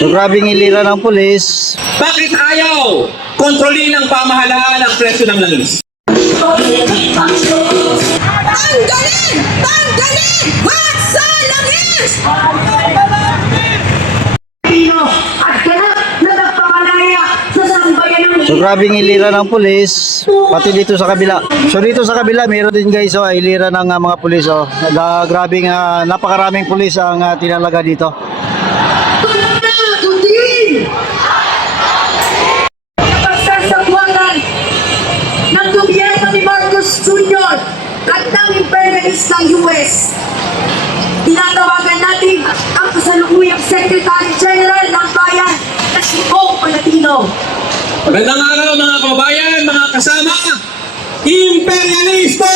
So grabing ilira ng pulis. Bakit ayaw kontrolin ng pamahalaan ang presyo ng langis? Tanggalin! Tanggalin! Wag sa langis! At ganap na nagpamalaya sa sambayan ng So grabing ilira ng pulis. Pati dito sa kabila. So dito sa kabila meron din guys ilira ng mga pulis. Grabing napakaraming pulis ang tinalaga dito. tulad na kundi pagsasabuanan ng gobyerno ni Marcos Jr. at ng imperialistang US. Tinatawagan natin ang kasalukuyang Secretary General ng Bayan na si Bong Palatino. Magandang araw mga kababayan, mga kasama, imperialisto!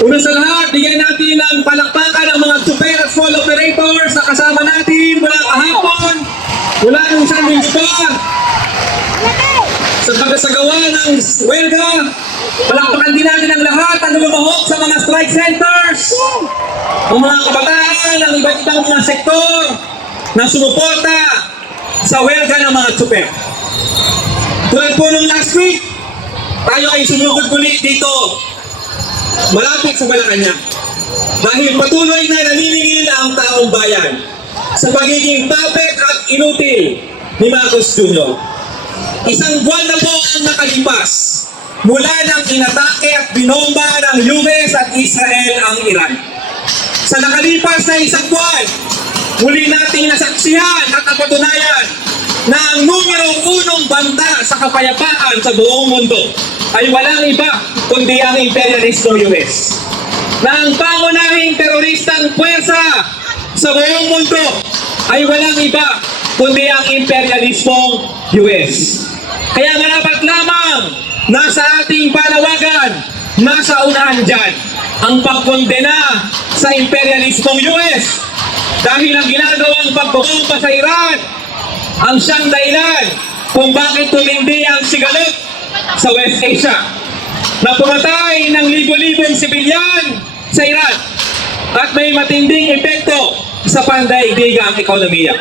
Una sa lahat, bigyan natin ng palakpakan ng mga super at small operators na kasama natin mula kahapon, mula ng sandwich bar, sa pagsagawa ng welga. Palakpakan din natin ang lahat ang lumahok sa mga strike centers, ang mga kabataan, ang iba't ibang mga sektor na sumuporta sa welga ng mga super. Tulad po nung last week, tayo ay sumugod muli dito, malapit sa Malacanang. Dahil patuloy na naniningil ang taong bayan sa pagiging puppet at inutil ni Marcos Jr. Isang buwan na po ang nakalipas mula nang inatake at binomba ng US at Israel ang Iran. Sa nakalipas na isang buwan, muli nating nasaksihan at napatunayan na ang numero unong banta sa kapayapaan sa buong mundo ay walang iba kundi ang imperialistong US. Na ang pangunahing teroristang puwersa sa buong mundo ay walang iba kundi ang imperialistong US. Kaya marapat lamang nasa ating panawagan, nasa unahan dyan ang pagkondena sa imperialistong US. Dahil ang ginagawang pagbomba sa Iran ang siyang dahilan kung bakit tumindi ang sigalot sa West Asia na pumatay ng libo-libong sibilyan sa Iran at may matinding epekto sa pandaigdigang ekonomiya.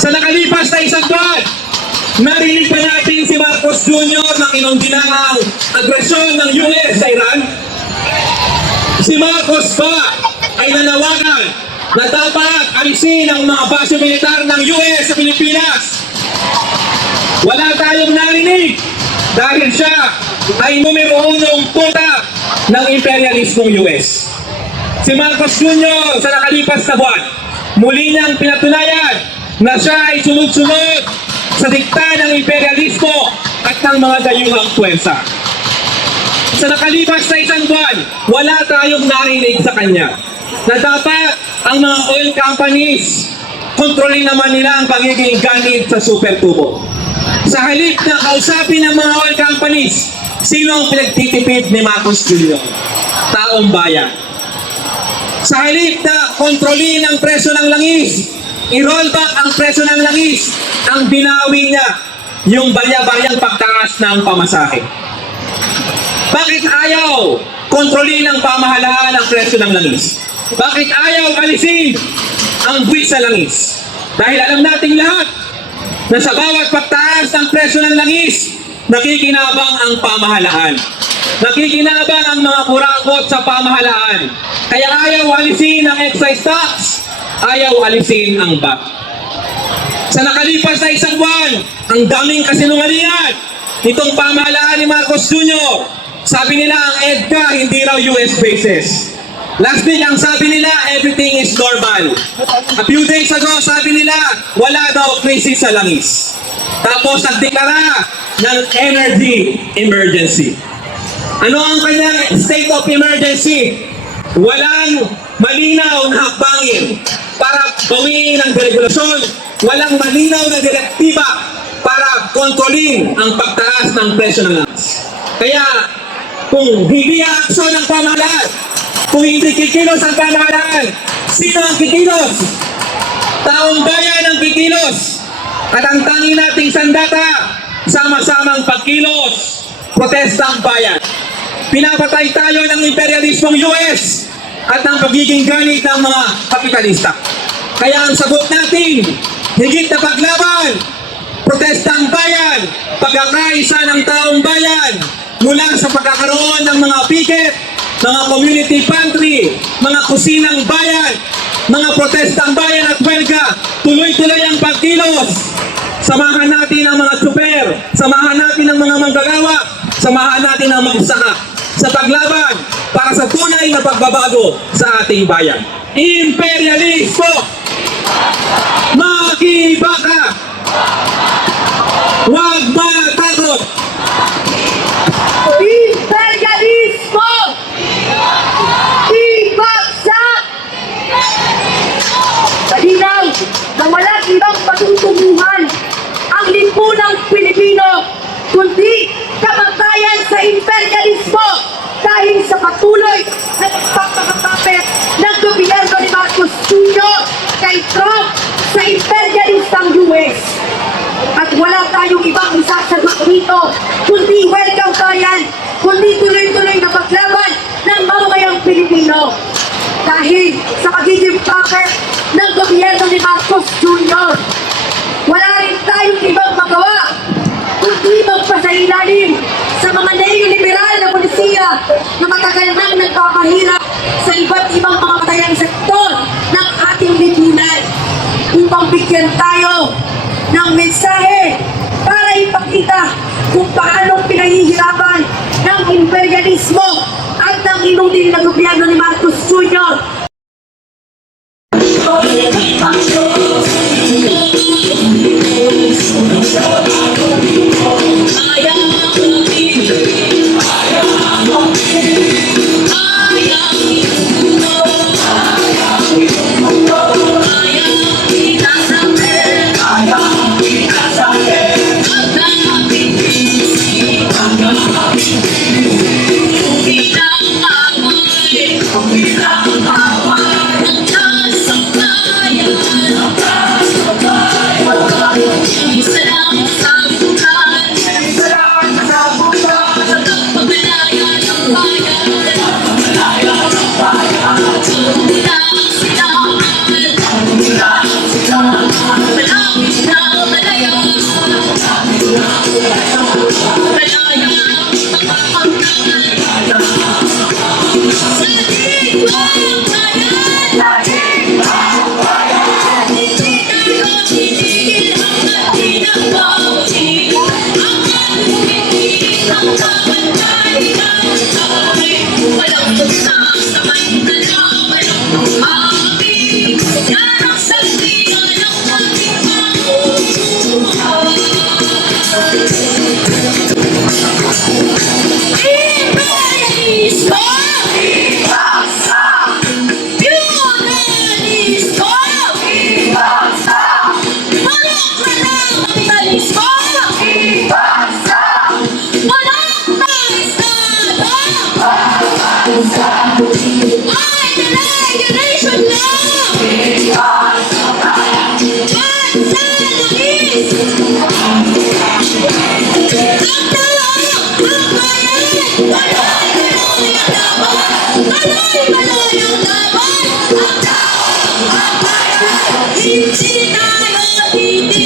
Sa nakalipas na isang buwan, narinig pa natin si Marcos Jr. na kinondina ang agresyon ng US sa Iran. Si Marcos pa ay nanawagan na dapat alisin ang mga base militar ng US sa Pilipinas. Wala tayong narinig dahil siya ay numero unong puta ng imperialismong US. Si Marcos Jr. sa nakalipas na buwan, muli niyang pinatunayan na siya ay sunod-sunod sa dikta ng imperialismo at ng mga dayuhang puwersa. Sa nakalipas na isang buwan, wala tayong narinig sa kanya na dapat ang mga oil companies kontrolin naman nila ang pagiging ganit sa super tubo. Sa halip na kausapin ng mga oil companies, sino ang pinagtitipid ni Marcos Jr.? Taong bayan. Sa halip na kontrolin ang presyo ng langis, i-roll back ang presyo ng langis, ang binawi niya yung barya-baryang pagtaas ng pamasahe. Bakit ayaw kontrolin ng pamahalaan ang presyo ng langis? Bakit ayaw alisin ang buwis sa langis? Dahil alam nating lahat na sa bawat pagtaas ng presyo ng langis, nakikinabang ang pamahalaan. Nakikinabang ang mga kurakot sa pamahalaan. Kaya ayaw alisin ang excise tax, ayaw alisin ang VAT. Sa nakalipas na isang buwan, ang daming kasinungalingan nitong pamahalaan ni Marcos Jr. Sabi nila ang EDCA hindi raw US bases. Last week, ang sabi nila, everything is normal. A few days ago, sabi nila, wala daw crisis sa langis. Tapos, nagdeklara ng energy emergency. Ano ang kanyang state of emergency? Walang malinaw na hakbangin para bawiin ang deregulasyon. Walang malinaw na direktiba para kontrolin ang pagtaas ng presyo ng langis. Kaya, kung hindi aksyon ng pamahalaan, kung hindi kikilos ang pamahalaan, sino ang kikilos? Taong bayan ang kikilos. At ang tanging nating sandata, sama-samang pagkilos, protesta ang bayan. Pinapatay tayo ng imperialismong US at ng pagiging ganit ng mga kapitalista. Kaya ang sagot natin, higit na paglaban, protestang bayan, pagkakaisa ng taong bayan, mula sa pagkakaroon ng mga piket, mga community pantry, mga kusinang bayan, mga protestang bayan at welga, tuloy-tuloy ang pagkilos. Samahan natin ang mga tsuper, samahan natin ang mga manggagawa, samahan natin ang magsaka sa paglaban para sa tunay na pagbabago sa ating bayan. Imperialismo! Makibaka! Huwag matakot! Imperialismo! Ibagsak! Malinaw na walang ibang patutunguhan ang lipunang Pilipino, kundi kamatayan sa imperialismo dahil sa patuloy na pagpapakapit ng gobyerno ni Marcos Jr. kay Trump sa imperialistang US. At wala tayong ibang isasagot dito, kundi welcome bayan, kundi tuloy-tuloy na paglaban ng mamamayang Pilipino. Dahil sa pagiging packet ng gobyerno ni Marcos Jr., wala rin tayong ibang magawa, kundi magpasailalim sa mga neoliberal na polisiya na matagal nang nagpapahirap sa iba't ibang mga matayang sektor ng ating lipunan upang bigyan tayo ng mensahe para ipakita kung paano pinahihirapan ng imperialismo at ng inudil na gobyerno ni Marcos Jr. Hindi tayo titigil.